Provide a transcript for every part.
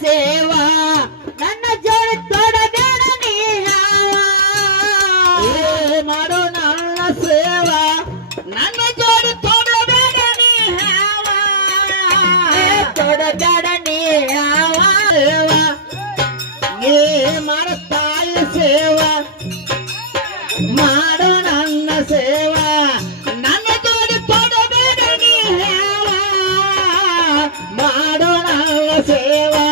ಸೇವಾ ನನ್ನ ಜೋಡಿ ತೊಡಬೇಡ ನೀ ಮಾಡು ನನ್ನ ಸೇವಾ ನನ್ನ ಜೋಡಿ ತೊಡಬೇಡ ನೀ ತೊಡಬೇಡ ನೀ ಸೇವಾ ನೀ ಮಾಡುತ್ತಾಯಿ ಸೇವಾ ಮಾಡು ನನ್ನ ಸೇವಾ ನನ್ನ ಜೋಡಿ ತೊಡಬೇಡ ನೀ ಮಾಡು ನನ್ನ ಸೇವಾ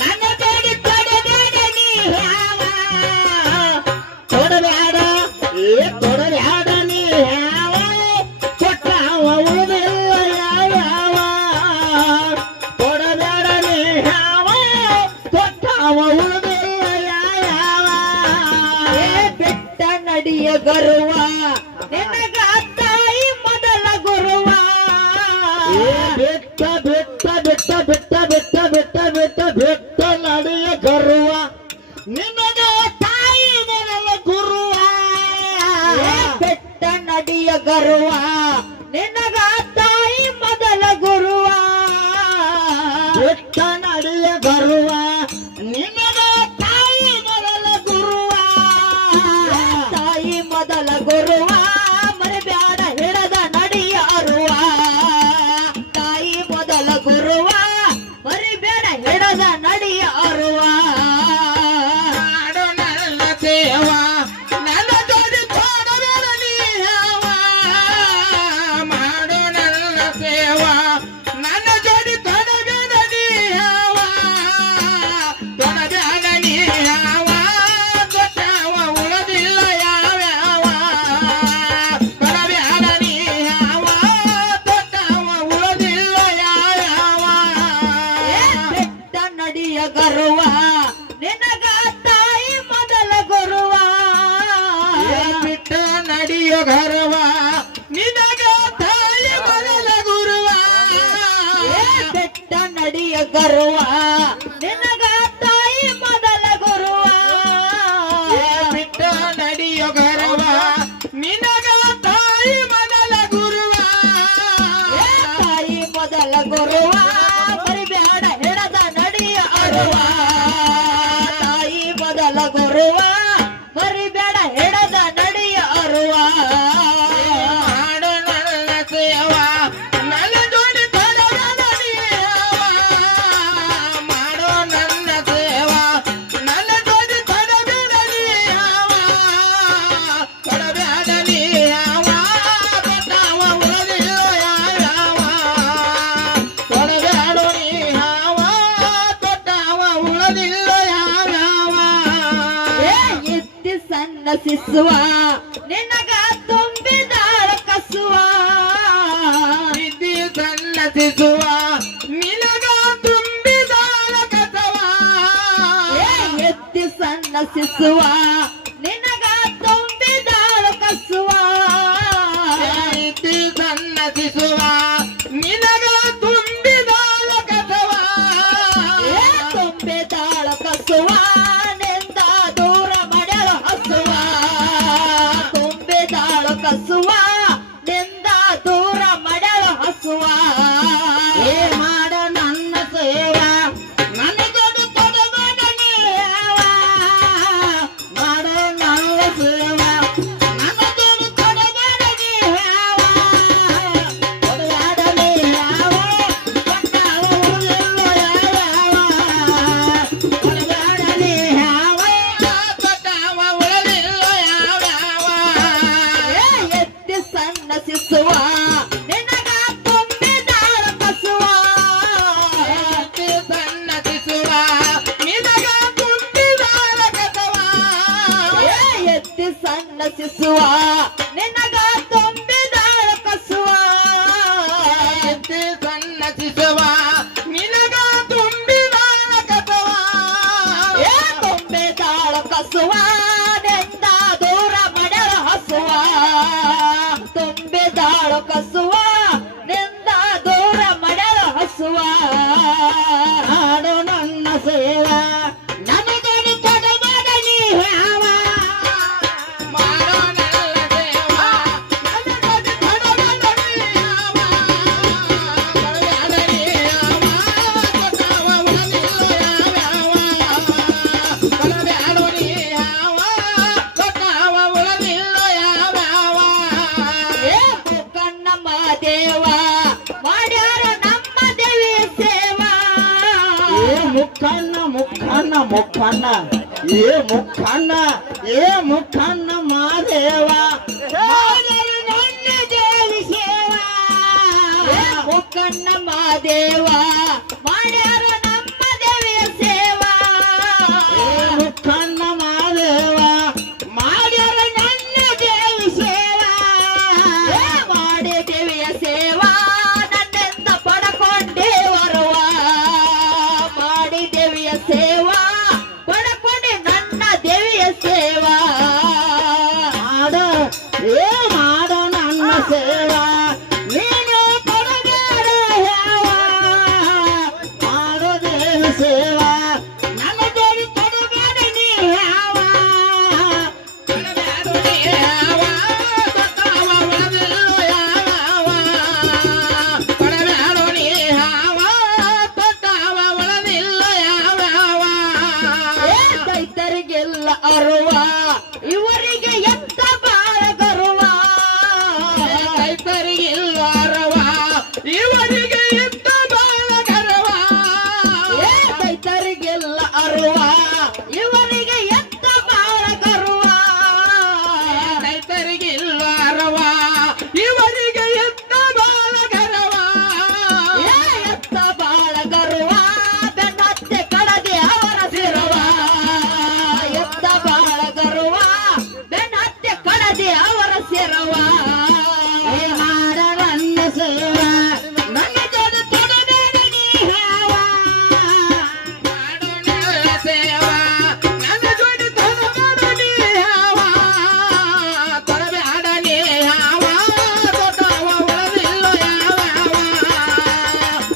ನನ್ನ ಜೋಡಿ ತೊಡಬೇಡ ನೀ ತೊಡಬೇಡ ತೊಡಬೇಡ ನೀ ಕೊಟ್ಟವ ಉಳಿದಿಲ್ಲ ಯಾವ ತೊಡಬೇಡ ನೀ ಕೊಟ್ಟವ ಉಳಿದಿಲ್ಲ ಯಾವ ಬೆಟ್ಟ ನಡಿಯ ಗರುವ ನಿನಗ ತಾಯಿ ಮೊದಲ ಗುರುವ ಬೆಟ್ಟ ಬೆಟ್ಟ ಬೆಟ್ಟ ಬೆಟ್ಟ ಬೆಟ್ಟ ಬೆಟ್ಟ ಬೆಟ್ಟ ಬೆಟ್ಟ ನಡೆಯ ಗರ್ವ ನಿನಗ ತಾಯಿ ಮೊದಲ ಗುರುವ ಬೆಟ್ಟ ನಡಿಯ ಗರುವ ನಿನಗ ತಾಯಿ ಮೊದಲ ಗುರುವ ಬೆಟ್ಟ ನಡೆಯ ಗರ್ವ ನಿನಗ ತಾಯಿ ಮೊದಲ ಗುರುವ ತಾಯಿ ಮೊದಲ ಗುರುವ ಮರಿಬ್ಯಾಡ ಹಿಡದ ನಡಿಯ ಅರುವ ತಾಯಿ ಮೊದಲ ಗುರುವ ಮರಿಬೇಡ ಹಿಡದ ನಡಿಯ ಅರುವ ಮಾಡು ನನ್ನ ಸೇವಾ ನನ್ನ ಜೋಡಿ ತೊಡಬೇಡ ನೀ ಯಾವ ಮಾಡು ನನ್ನ ಸೇವಾ ನನ್ನ ಜೋಡಿ ತೊಡಬೇಡ ನೀ ಯಾವ ತೊಡಬೇಡ ನೀ ಯಾವ ಕೊಟ್ಟವ ಉಳಿದಿಲ್ಲ ಯಾವ್ಯಾವ ತೊಡಬೇಡ ನೀ ಯಾವ ಕೊಟ್ಟವ ಉಳಿದಿಲ್ಲ ಯಾವ್ಯಾವ ಬೆಟ್ಟ ನಡಿಯ ಗರುವ ನಿನಗ ತಾಯಿ ಮೊದಲ ಗುರುವ ಬಿಟ್ಟ ನಡೆಯೋ ಗರ್ವ ನಿನಗ ತಾಯಿ ಮೊದಲ ಗುರುವ ಬೆಟ್ಟ ನಡಿಯ ಗರುವ ನಿನಗ ತಾಯಿ ಮೊದಲ ಗುರುವ ಬಿಟ್ಟ ನಡೆಯೋ ಗರ್ವ ನಿನಗ ತಾಯಿ ಮೊದಲ ಗುರುವ ತಾಯಿ ಮೊದಲ ಗುರುವ ಮರಿಬೇಡ ಹಿಡದ ನಡಿಯ ಅರುವ ತಾಯಿ ಮೊದಲ ಗುರುವ ಮರಿಬೇಡ ಹಿಡದ ನಡಿಯ ಅರುವ ಮಾಡು ನನ್ನ ಸೇವಾ ನನ್ನ ಜೋಡಿ ತೊಡಬೇಡ ನೀ ಯಾವ ಮಾಡು ನನ್ನ ಸೇವಾ ನನ್ನ ಜೋಡಿ ತೊಡಬೇಡ ನೀ ಯಾವ ತೊಡಬೇಡ ನೀ ಯಾವ ಕೊಟ್ಟವ ಉಳಿದಿಲ್ಲ ಯಾವ್ಯಾವ ತೊಡಬೇಡ ನೀ ಯಾವ ಕೊಟ್ಟವ ಉಳಿದಿಲ್ಲ ಯಾವ್ಯಾವ ಎತ್ತಿ ಸಣ್ಣ ಶಿಸುವ ನಿನಗ ತುಂಬಿದಾಳ ಕಸುವ ವಿಧಿ ಸನ್ನತಿಸುವ ನಿನಗ ತುಂಬಿದಾಳ ಕಸವ ಎತ್ತಿ ಸಣ್ಣ ಶಿಸುವ ನಿನಗ ತುಂಬಿದಾಳ ಕಸುವ ವಿಧಿ ಸನ್ನತಿಸುವ ನಿನಗ ತುಂಬಿದಾಳ ಕಸವ ತುಂಬಿದಾಳ ಕಸುವ ನಿಂದ ದೂರ ಮಾಡ್ಯಾಳ ಹಸುವ ತುಂಬಿದಾಳ ಕಸುವ ನಿಂದ ದೂರ ಮಾಡ್ಯಾಳ ಹಸುವ ಮಾಡ ನನ್ನ ಸೇವಾ ನನ್ನ ಜೋಡಿ ತೊಡಬೇಡ ನೀ ಯಾವ ಮಾಡು ನನ್ನ ಸೇವಾ ನನ್ನ ಜೋಡಿ ತೊಡಬೇಡ ನೀ ಯಾವ ತೊಡಬೇಡ ನೀ ಯಾವ ಕೊಟ್ಟವ ಉಳಿದಿಲ್ಲ ಯಾವ್ಯಾವ ತೊಡಬೇಡ ನೀ ಯಾವ ಕೊಟ್ಟವ ಉಳಿದಿಲ್ಲ ಯಾವ್ಯಾವ ಎತ್ತಿ ಸಣ್ಣ ಶಿಸುವ ನಿನಗ ತುಂಬಿದಾಳ ಕಸುವ ಎತ್ತಿ ಸನ್ನತಿಸುವ ನಿನಗ ತುಂಬಿದಾಳ ಕಸವ ಎತ್ತಿ ಸಣ್ಣ ಶಿಸುವ ನಿನಗ ತುಂಬಿದಾಳ ಕಸುವ ಎತ್ತಿ ಸನ್ನತಿಸುವ ನಿನಗ ತುಂಬಿದಾಳ ಕಸವ ತುಂಬಿದಾಳ ಕಸುವ ನಿಂದ ದೂರ ಮಾಡ್ಯಾಳ ಹಸುವ ತುಂಬಿದಾಳ ಕಸುವ ನಿಂದ ದೂರ ಮಾಡ್ಯಾಳ ಹಸುವ ಹಾಡು ನನ್ನ ಸೇವಾ ನನ್ನ ಜೋಡಿ ತೊಡಬೇಡ ನೀ ಯಾವ ಮಾಡೋ ನನ್ನ ಸೇವಾ ನನ್ನ ಜೋಡಿ ತೊಡಬೇಡ ನೀ ಯಾವ ಕೊಟ್ಟವ ಉಳಿದಿಲ್ಲ ಏ ಮುಖಣ್ಣ ಮುಖಣ್ಣ ಮುಖಣ್ಣ ಏ ಮುಖಣ್ಣ ಏ ಮುಖಣ್ಣ ಮಾದೇವ ಮಾಡಿರು ನನ್ನ ದೇವಿ ಸೇವಾ ಮುಖಣ್ಣ ಮಾದೇವ ಮಾಡ್ಯಾರ ನಮ್ಮ ದೇವಿಯ ಸೇವಾ ಮುಖಣ್ಣ ಮಾದೇವ ಮಾಡ್ಯಾರ ನನ್ನ ದೇವಿ ಸೇವಾ ಮಾಡಿ ದೇವಿಯ ಸೇವಾ ನನ್ನಿಂದ ಪಡ್ಕೊಂಡೇ ಬರುವ ಮಾಡಿ ದೇವಿಯ ಸೇವಾ ಪಡ್ಕೊಂಡೆ ನನ್ನ ದೇವಿಯ ಸೇವಾ ಮಾಡ ಏ ಮಾಡ ನನ್ನ ಸೇವಾ ನೀನು ಕೊಡಬೇಡ ಯಾವ ಮಾಡೋ ದೇವಿ ಸೇವಾ ನನ್ನ ದೇವಿ ಕೊಡಬೇಡ ನೀ ಯಾವ ಕೊಡಬೇಡ ನೀ ಯಾವ, ಗೊತ್ತಾವ ಒಳದಿಲ್ಲೋ ಯಾವ. ಕೊಡಬೇಡ ನೀ ಯಾವ, ಗೊತ್ತಾವ ಒಳದಿಲ್ಲೋ ಯಾವ. ರೈತರಿಗೆಲ್ಲ ಅರುವ ಇವರಿಗೆ ಎತ್ತ ಬಾಳ ಗರ್ವ ರೈತರಿಗೆಲ್ಲ ಅರುವ ಇವರಿಗೆ ಎತ್ತ ಬಾಳ ಗರ್ವ ರೈತರಿಗೆಲ್ಲ ಅರುವ ಇವರಿಗೆ ಎತ್ತ ಬಾಳ ಗರ್ವ ರೈತರಿಗೆಲ್ಲ ಅರುವ ಇವರಿಗೆ ಎತ್ತ ಬಾಳ ಗರ್ವ ಎತ್ತ ಬಾಳ ಗರ್ವ ಬೆನ್ನತ್ತೆ ಕಡದೆ ಅವರ ಸಿರವ ಎತ್ತ ಬಾಳ ಗರ್ವ ಬೆನ್ನತ್ತೆ ಕಡದೆ ಅವರ ಸಿರವ ಏ ಮಾಡ ನನ್ನ ಸೇವಾ ನನ್ನ ಜೊತೆ ಕೊಡಬೇಡ ನೀ ಯಾವ ಮಾಡೋಣ ಸೇವಾ ನನ್ನ ಜೋಡಿ ತೊಡಬೇಡ ನೀ ಯಾವ ತೊಡಬೇಡ ನೀ ಯಾವ ತೊಡವ ಒಳದಿಲ್ಲೋ ಯಾವ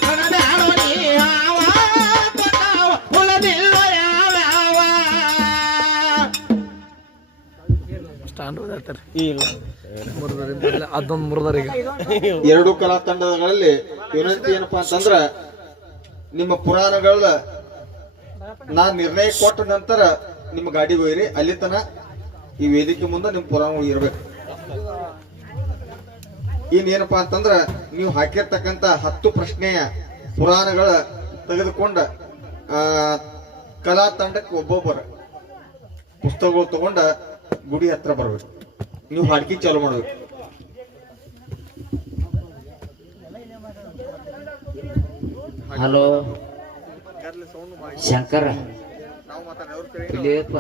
ತೊಡಬೇಡ ನೀ ಯಾವ ತೊಡವ ಒಳದಿಲ್ಲೋ ಯಾವ ಅದೊಂದು ಮುರಿದರಿಗೆ ಎರಡು ಕಲಾ ತಂಡಗಳಲ್ಲಿ ವಿನಂತಿ ಏನಪ್ಪಾ ಅಂತಂದ್ರ ನಿಮ್ಮ ಪುರಾಣಗಳ ನಾ ನಿರ್ಣಯ ಕೊಟ್ಟ ನಂತರ ನಿಮ್ಮ ಗಾಡಿ ಒಯ್ಯಿರಿ ಅಲ್ಲಿ ತನ ಈ ವೇದಿಕೆ ಮುಂದೆ ನಿಮ್ ಪುರಾಣ ಇರ್ಬೇಕು. ಇನ್ನೇನಪ್ಪಾ ಅಂತಂದ್ರ ನೀವು ಹಾಕಿರ್ತಕ್ಕಂತ 10 ಪ್ರಶ್ನೆಯ ಪುರಾಣಗಳ ತೆಗೆದುಕೊಂಡ ಕಲಾ ತಂಡಕ್ಕೆ ಒಬ್ಬೊಬ್ಬರ ಪುಸ್ತಕಗಳು ತಗೊಂಡ ಗುಡಿ ಹತ್ರ ಬರ್ಬೇಕು. ನೀವು ಹಾಡ್ಕಿ ಚಾಲು ಮಾಡ್ಬೇಕು. ಹಲೋ ಶಂಕರ ಇಲ್ಲಿಯಪ್ಪ